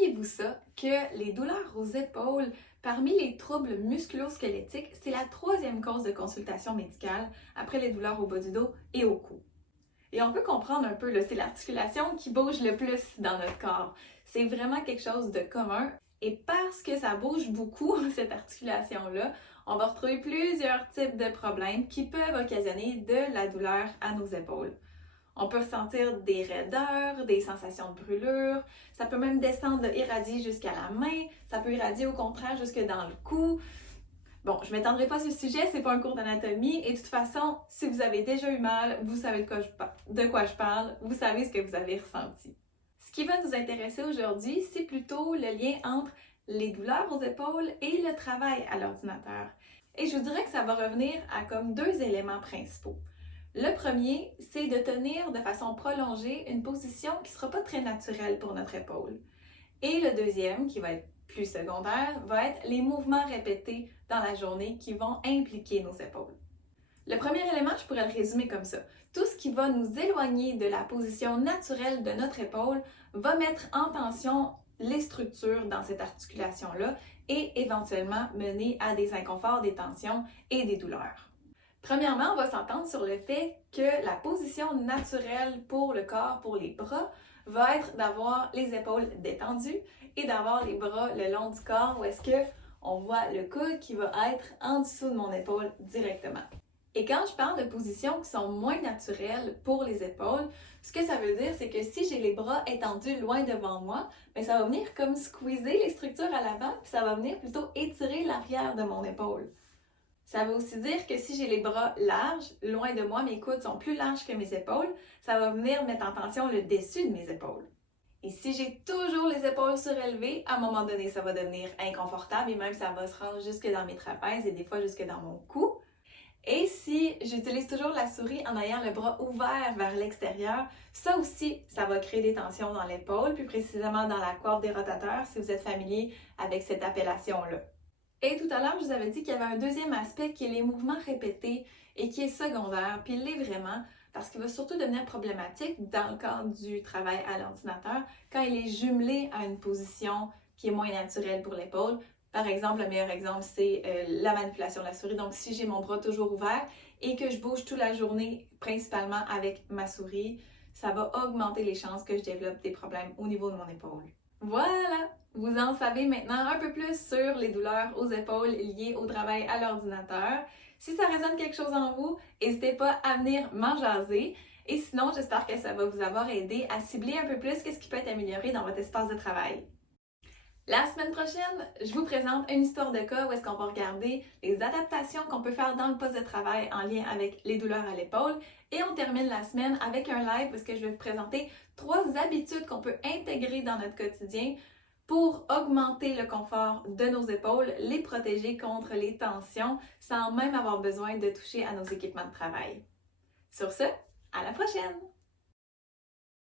Saviez-vous ça, que les douleurs aux épaules, parmi les troubles musculo-squelettiques, c'est la troisième cause de consultation médicale après les douleurs au bas du dos et au cou? Et on peut comprendre un peu, c'est l'articulation qui bouge le plus dans notre corps. C'est vraiment quelque chose de commun. Et parce que ça bouge beaucoup, cette articulation-là, on va retrouver plusieurs types de problèmes qui peuvent occasionner de la douleur à nos épaules. On peut ressentir des raideurs, des sensations de brûlure, ça peut même descendre, irradier jusqu'à la main, ça peut irradier au contraire jusque dans le cou. Bon, je ne m'étendrai pas sur ce sujet, c'est pas un cours d'anatomie et de toute façon, si vous avez déjà eu mal, vous savez de quoi je parle, vous savez ce que vous avez ressenti. Ce qui va nous intéresser aujourd'hui, c'est plutôt le lien entre les douleurs aux épaules et le travail à l'ordinateur. Et je vous dirais que ça va revenir à comme deux éléments principaux. Le premier, c'est de tenir de façon prolongée une position qui ne sera pas très naturelle pour notre épaule. Et le deuxième, qui va être plus secondaire, va être les mouvements répétés dans la journée qui vont impliquer nos épaules. Le premier élément, je pourrais le résumer comme ça. Tout ce qui va nous éloigner de la position naturelle de notre épaule va mettre en tension les structures dans cette articulation-là et éventuellement mener à des inconforts, des tensions et des douleurs. Premièrement, on va s'entendre sur le fait que la position naturelle pour le corps, pour les bras, va être d'avoir les épaules détendues et d'avoir les bras le long du corps où est-ce qu'on voit le coude qui va être en dessous de mon épaule directement. Et quand je parle de positions qui sont moins naturelles pour les épaules, ce que ça veut dire, c'est que si j'ai les bras étendus loin devant moi, bien, ça va venir comme squeezer les structures à l'avant, puis ça va venir plutôt étirer l'arrière de mon épaule. Ça veut aussi dire que si j'ai les bras larges, loin de moi, mes coudes sont plus larges que mes épaules, ça va venir mettre en tension le dessus de mes épaules. Et si j'ai toujours les épaules surélevées, à un moment donné, ça va devenir inconfortable et même ça va se rendre jusque dans mes trapèzes et des fois jusque dans mon cou. Et si j'utilise toujours la souris en ayant le bras ouvert vers l'extérieur, ça aussi, ça va créer des tensions dans l'épaule, plus précisément dans la coiffe des rotateurs, si vous êtes familier avec cette appellation-là. Et tout à l'heure, je vous avais dit qu'il y avait un deuxième aspect qui est les mouvements répétés et qui est secondaire, puis il l'est vraiment parce qu'il va surtout devenir problématique dans le cadre du travail à l'ordinateur quand il est jumelé à une position qui est moins naturelle pour l'épaule. Par exemple, le meilleur exemple, c'est la manipulation de la souris. Donc, si j'ai mon bras toujours ouvert et que je bouge toute la journée, principalement avec ma souris, ça va augmenter les chances que je développe des problèmes au niveau de mon épaule. Voilà! Vous en savez maintenant un peu plus sur les douleurs aux épaules liées au travail à l'ordinateur. Si ça résonne quelque chose en vous, n'hésitez pas à venir m'en jaser. Et sinon, j'espère que ça va vous avoir aidé à cibler un peu plus qu'est-ce qui peut être amélioré dans votre espace de travail. La semaine prochaine, je vous présente une histoire de cas où est-ce qu'on va regarder les adaptations qu'on peut faire dans le poste de travail en lien avec les douleurs à l'épaule. Et on termine la semaine avec un live parce que je vais vous présenter 3 habitudes qu'on peut intégrer dans notre quotidien pour augmenter le confort de nos épaules, les protéger contre les tensions sans même avoir besoin de toucher à nos équipements de travail. Sur ce, à la prochaine!